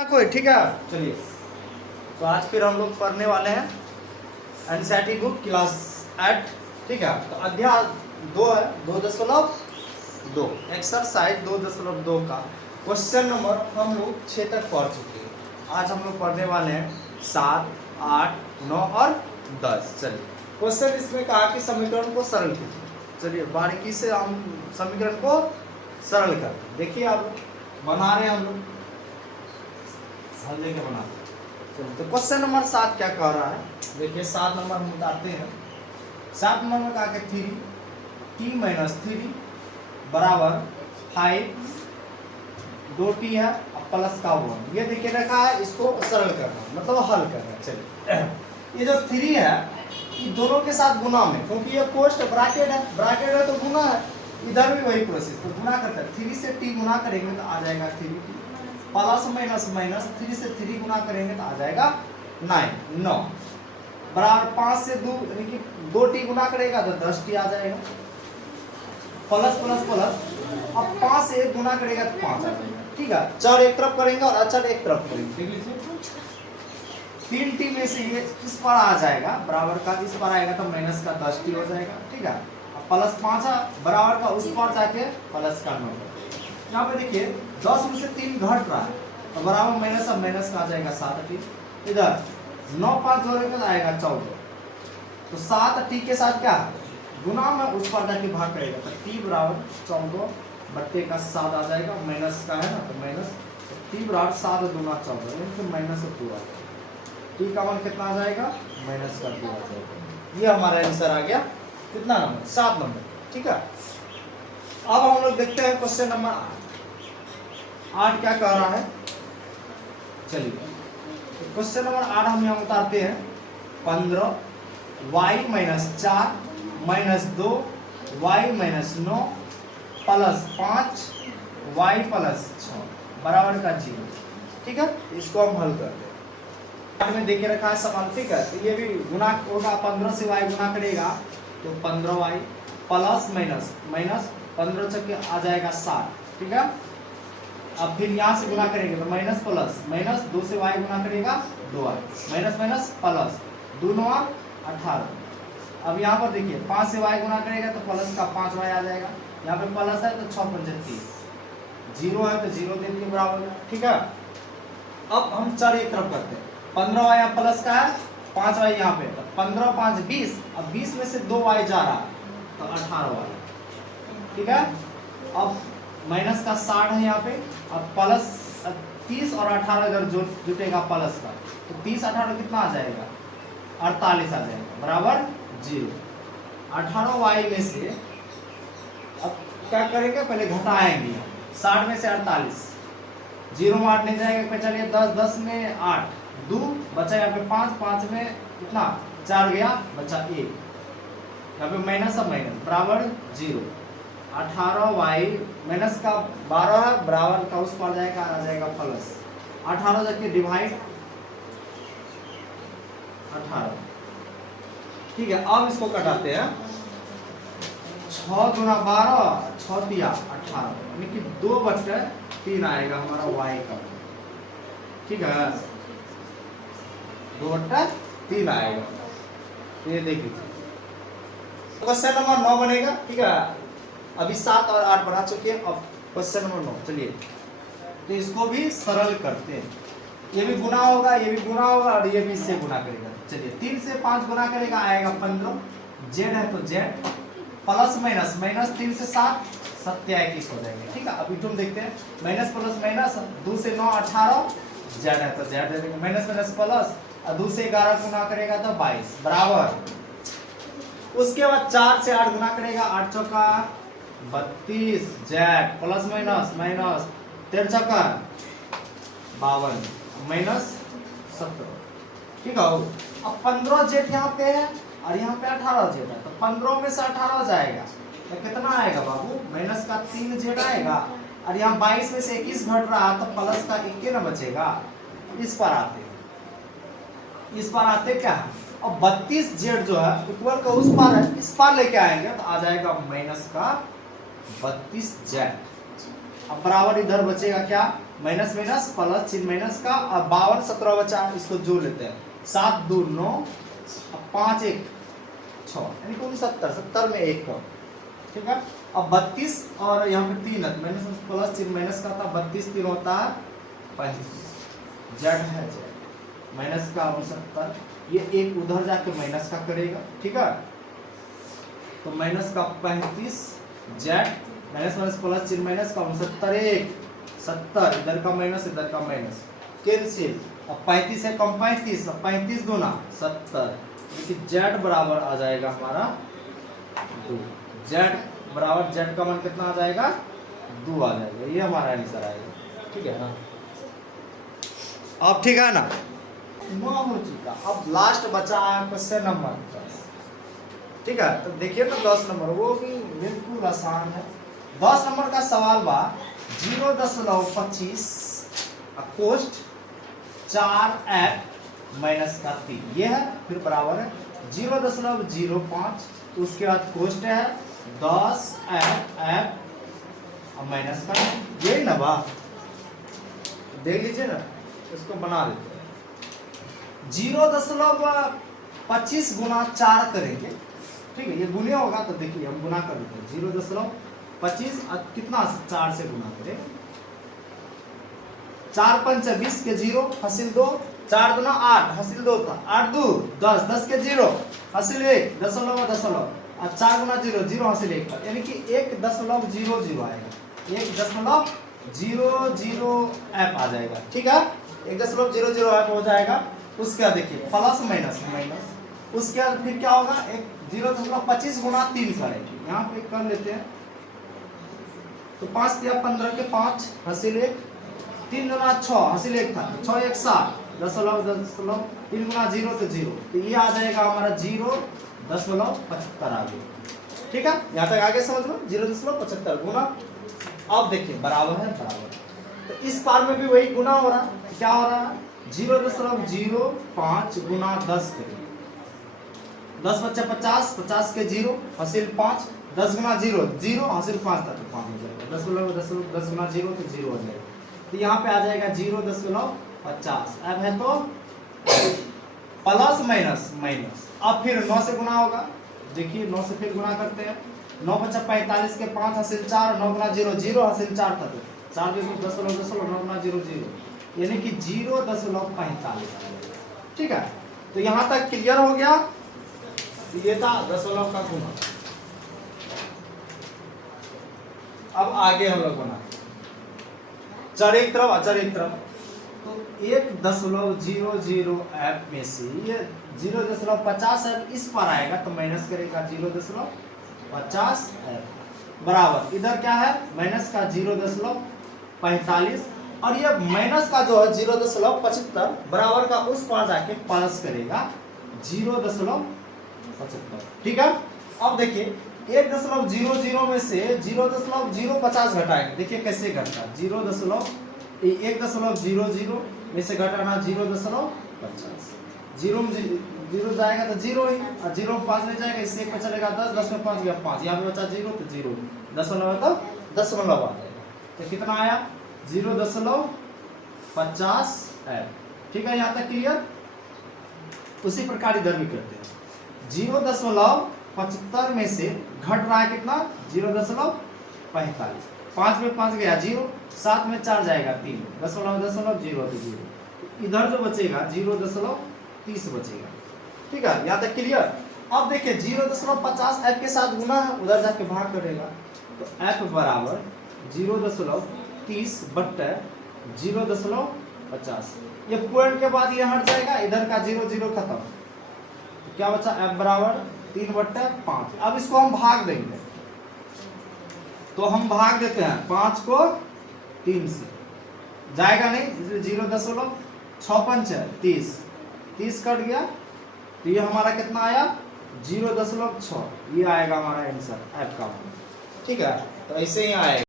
कोई ठीक है। चलिए, तो आज फिर हम लोग पढ़ने वाले हैं एनसीईआरटी बुक क्लास 8। ठीक है, तो अध्याय 2 है 2.2 एक्सरसाइज 2.2 का क्वेश्चन नंबर हम लोग 6 तक पढ़ चुके हैं। आज हम लोग पढ़ने वाले हैं 7, 8, 9 और 10। चलिए, क्वेश्चन इसमें कहा कि समीकरण को सरल कीजिए। चलिए बारीकी से हम समीकरण को सरल कर देखिए। अब बना रहे हैं हम लोग हल लेके बनाते हैं। तो क्वेश्चन नंबर 7 क्या कह रहा है, देखिए 7 नंबर हम बताते हैं। 7 नंबर में कहा कि 3t-3 बराबर 5 2t है और प्लस का 1। ये देखिए रखा है, इसको सरल करना मतलब हल करना। चलिए, ये जो 3 है ये दोनों के साथ गुना में, क्योंकि ये पोस्ट ब्रैकेट है तो गुना है। इधर भी वही प्रोसेस, तो गुना करते हैं। 3 से t गुना करेंगे तो आ जाएगा 3t प्लस माइनस माइनस 3 से 3 गुना करेंगे तो आ जाएगा 9 बराबर 5 से 2 यानी कि 2t गुना करेगा तो 10t आ जाएगा। प्लस प्लस प्लस अब 5 से 1 गुना करेगा तो 5 आ जाएगा। ठीक है, चर एक तरफ करेंगे और अचर एक तरफ करेंगे। देख लीजिए 3t में से ये इस पर आ जाएगा, बराबर का इस पर आएगा तो माइनस का 10t हो जाएगा। ठीक है, प्लस 5 बराबर का उस पर जाके प्लस का 9। यहाँ पे देखिए 10 में से 3 घट रहा है तो बराबर माइनस अब माइनस का आ जाएगा 7t। इधर 9 5 जोड़ेंगे तो आएगा 14। तो 7t के साथ क्या गुना में उस पर जाके भाग करेगा तो t बराबर 14 बट्टे का 7 आ जाएगा। माइनस का है ना तो माइनस t बराबर 7 दूना 14 यानी कि माइनस 2 आ जाएगा। t का मान कितना आ जाएगा माइनस का 2 आ जाएगा। ये हमारा आंसर आ गया कितना नंबर 7 नंबर। ठीक है, अब हम लोग देखते हैं क्वेश्चन नंबर 8 क्या कह रहा है। चलिए, क्वेश्चन नंबर 8 हम यहाँ उतारते हैं। 15y - 4 - 2 y - 9 प्लस 5y + 6 बराबर का 0। ठीक है, इसको हम हल करते हैं। 8 में देखे रखा है सवाल। ठीक है, तो ये भी गुना होगा। 15 से y गुना करेगा तो 15y प्लस माइनस माइनस 15 चक्के आ जाएगा 7। ठीक है, अब फिर यहाँ से गुना करेंगे तो माइनस प्लस माइनस 2 से y गुना करेगा 2y माइनस माइनस प्लस 2 9 18। अब यहाँ पर देखिए 5 से y गुना करेगा तो प्लस का 5y आ जाएगा। यहाँ पे प्लस है तो 6 5 30, 0 है तो 0 दे दिए बराबर। ठीक है, अब हम चर एक तरफ करते हैं। 15y यहाँ प्लस का है, 5y यहाँ पे, तो 15 5 20। अब 20 में से 2y जा रहा है तो 18y। ठीक है, अब माइनस का 60 है यहाँ पे। अब प्लस 30 और 18 इधर जुटेगा प्लस का, तो 30 18 कितना आ जाएगा 48 आ जाएगा बराबर 0। 18y में से अब क्या करेंगे, पहले घटाएंगे। 60 में से 48, 0 में 8 नहीं जाएगा, पे चलिए 10 10 में 8 2 बचा यहाँ पे 5 5 में कितना 4 गया बचा 1। यहाँ पे माइनस अब माइनस बराबर 0। 18y माइनस का 12 है बराबर का उस पर जाएगा आ जाएगा प्लस 18 जाके डिवाइड 18। ठीक है, अब इसको कटाते हैं। 6 गुना 12 6 तिया 18 यानी कि 2/3 आएगा हमारा y का। ठीक है, 2/3 आएगा। ये देख लीजिए क्वेश्चन नंबर 9 बनेगा। ठीक है, अभी 7 और 8 बना चुके हैं। अब क्वेश्चन नंबर 9 चलिए, तो इसको भी सरल करते हैं। ये भी गुना होगा, ये भी गुना होगा और ये भी इससे गुना करेगा। चलिए 3 से 5 गुना करेगा आएगा 15। z है तो z प्लस माइनस माइनस 3 से 7 27 हो जाएंगे। ठीक है, अभी तुम देखते हैं माइनस प्लस माइनस 2 से 9 18 z है तो z दे देंगे माइनस माइनस प्लस और 2 से 11 गुना करेगा तो 22 बराबर। उसके बाद 4 से 8 गुना करेगा 8 चौका 32 जेड प्लस माइनस माइनस 13 चौका 52 माइनस 17। ठीक है, अब 15 जेड यहाँ पे है और यहाँ पे 18 जेड है तो 15 में से 18 जाएगा तो कितना आएगा बाबू माइनस का 3 जेड आएगा। और यहाँ 22 में से 21 घट रहा तो प्लस का 1 ना बचेगा। इस पर आते क्या है, अब 32 जेड जो है इक्वल का उस पार है, इस पार लेके आएंगे तो आ जाएगा माइनस का 32 जेड। अब बराबर इधर बचेगा क्या माइनस माइनस प्लस चिन्ह माइनस का, और 52 17 बचा, इसको जोड़ लेते हैं, 7 2 9, 5 1 6, यानी कि 69, 70 में 1 का, ठीक है। अब 32 और यहाँ पे 3 है, माइनस प्लस चिन्ह माइनस का था, 32 3 होता है 35, जेड है जेड, माइनस का 69, ये एक उधर जाके माइनस का करेगा, ठीक है। तो माइनस का 35 जेड, माइनस माइनस प्लस चिन्ह माइनस का 69 1 70, इधर का माइनस इधर का माइनस, कैंसिल। अब 35 है कम 35, 35 दूना 70, देखिए जेड बराबर आ जाएगा हमारा 2, जेड बराबर जेड का मान कितना आ जाएगा 2 आ जाएगा, ये हमारा आंसर आएगा, ठीक है ना। अब ठीक है ना, 9 हो चुका। अब लास्ट बचा है क्वेश्चन नंबर 10, ठीक है। तो देखिए ना 10 नंबर, वो भी बिल्कुल आसान है। 10 नंबर का सवाल बा 0.25 कोष्ट 4f माइनस का 3, ये है, फिर बराबर है 0.05, उसके बाद कोष्ट है 10f माइनस का, यही ना बा, देख लीजिए ना, इसको बना देते हैं। 0.25 गुना 4 करेंगे, ठीक है, ये गुने होगा, तो देखिए हम गुना कर देते हैं, 0.25 कितना 4 से गुना करें, 4 5 20 के 0 हासिल 2, 4 दूना 8 हासिल 2 था, 8 2 10, 10 के 0 हासिल 1, दशमलव दशमलव, और 4 गुना 0 0 हासिल 1, यानी कि 1.00 आएगा, 1.00 f आ जाएगा, ठीक है, 1.00 f हो जाएगा। उसके बाद देखिए प्लस माइनस माइनस, उसके बाद फिर क्या होगा, 0.25 गुना 3 करेंगे, यहाँ पे कर लेते हैं, तो 5 या 15 के 5 हासिल 1, 3 गुना 6 हासिल 1 था, 6 1 7, दशमलव दशमलव, 3 गुना 0 तो 0, तो ये आ जाएगा हमारा 0.75 आ गया, ठीक है। यहाँ तक आगे समझ लो, 0.75 गुना, अब देखिए बराबर है बराबर, तो इस पार में भी वही गुना हो रहा है, क्या हो रहा है 0.05 गुना 10 करेंगे, 10 बच्चा 50, 50 के 0 हासिल 5, 10 गुना 0 0 हासिल 5 था, तो 5 हो जाएगा, 10 गुना 0 तो 0 हो जाएगा, तो यहाँ पे आ जाएगा 0.50, अब है तो प्लस माइनस माइनस, अब फिर 9 से गुना होगा, देखिए 9 से फिर गुना करते हैं, 9 बच्चा 45 के 5 हासिल 4, 9 गुना 0 0 हासिल 4 था, तो 4 के 10.10, 9 गुना 0 0, यानी कि 0.45, ठीक है। तो यहाँ तक क्लियर हो गया, ये था दशमलव का गुना। अब आगे हम लोग बना चर एक तरफ अचर एक तरफ, तो 1.00 f में से ये 0.50 f इस पर आएगा, तो माइनस करेगा 0.50 f बराबर, इधर क्या है माइनस का 0.45, और ये माइनस का जो है 0.75 बराबर का उस पार जाके प्लस करेगा 0.75, ठीक है। अब देखिए 1.00 में से 0.050 घटाएंगे, देखिए कैसे घटता है, 1.00 में से घटाना 0.50, 0 में 0 जाएगा तो 0 ही, और 0 में 5 नहीं जाएगा, इससे 1 चलेगा 10, 10 में 5 गया 5, यहाँ पे बचा 0 तो 0, दशमलव है तो दशमलव आ जाएगा, तो कितना आया 0.50 है, ठीक है। यहाँ तक क्लियर। उसी प्रकार इधर भी करते हैं, 0.75 में से घट रहा है कितना 0.45, 5 में 5 गया 0, 7 में 4 जाएगा 3, दशमलव दशमलव 0 तो 0, इधर जो बचेगा 0.30 बचेगा, ठीक है। यहाँ तक क्लियर। अब देखिए 0.50 f के साथ गुना है, उधर जाके भाग करेगा, तो f बराबर 0.30 बट्टे 0.50, ये पॉइंट के बाद ये हट जाएगा, इधर का 0 0 खत्म, तो क्या बचा f बराबर 3/5। अब इसको हम भाग देंगे, तो हम भाग देते हैं 5 को 3 से, जाएगा नहीं, इसलिए 0.6 5 30, 30 कट गया, तो ये हमारा कितना आया 0.6, ये आएगा हमारा आंसर f का, ठीक है। तो ऐसे ही आएगा।